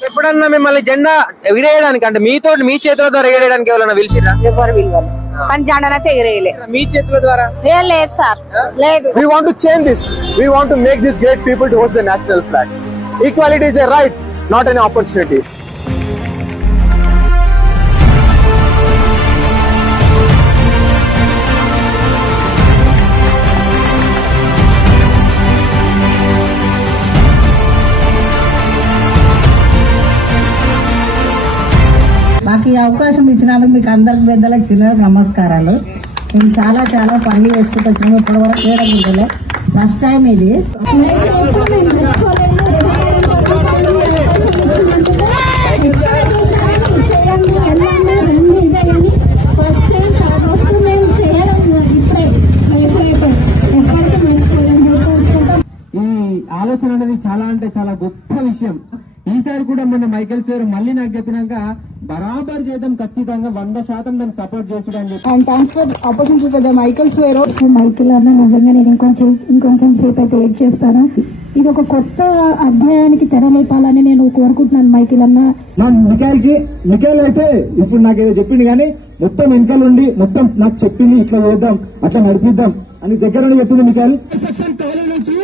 ఎప్పుడన్నా మిమ్మల్ని జెండా ఎగిరేయడానికి అంటే మీతో మీ చేతుల ద్వారా ఎగిరేయడానికి ఎవరైనా పిలిచి పని జెండా అయితే ఎగిరేయలే. మీ చేతుల ద్వారా? లేదు సార్. లేదు. Change this we want make this great people to the national flag equality is a right not an opportunity నాకు ఈ అవకాశం ఇచ్చినందుకు మీకు అందరికి పెద్దలకు చిన్న నమస్కారాలు. మేము చాలా చాలా పనులు వేసుకుంటూ వచ్చినాము ఇప్పటి వరకు చేయడం ఫస్ట్ టైం ఇది ఆలోచన అనేది చాలా అంటే చాలా గొప్ప విషయం. ఈసారి కూడా మన మైకేల్ స్వేర్ మళ్ళీ నాకు చెప్పినాక బరాబర్ చేద్దాం ఖచ్చితంగా వంద శాతం దాన్ని సపోర్ట్ చేసుడు అని చెప్పి. And thanks for opportunity for the Michael Swaero Michael అన్న నిజంగా నేను ఇంకొంచెం ఇంకొంచెం సేపు అయితే వెయిట్ చేస్తాను. ఇది ఒక కొత్త అధ్యాయానికి తెరలేపాలని నేను కోరుకుంటున్నాను మైకిల్ అన్న. నా మికాయల్కి అయితే ఇప్పుడు నాకు ఏదో చెప్పింది కానీ మొత్తం వెనకాల ఉండి మొత్తం నాకు చెప్పింది ఇట్లా చేద్దాం అట్లా నడిపిద్దాం అని దగ్గర నుండి చెప్పింది మికాయల్ సెక్షన్ నుంచి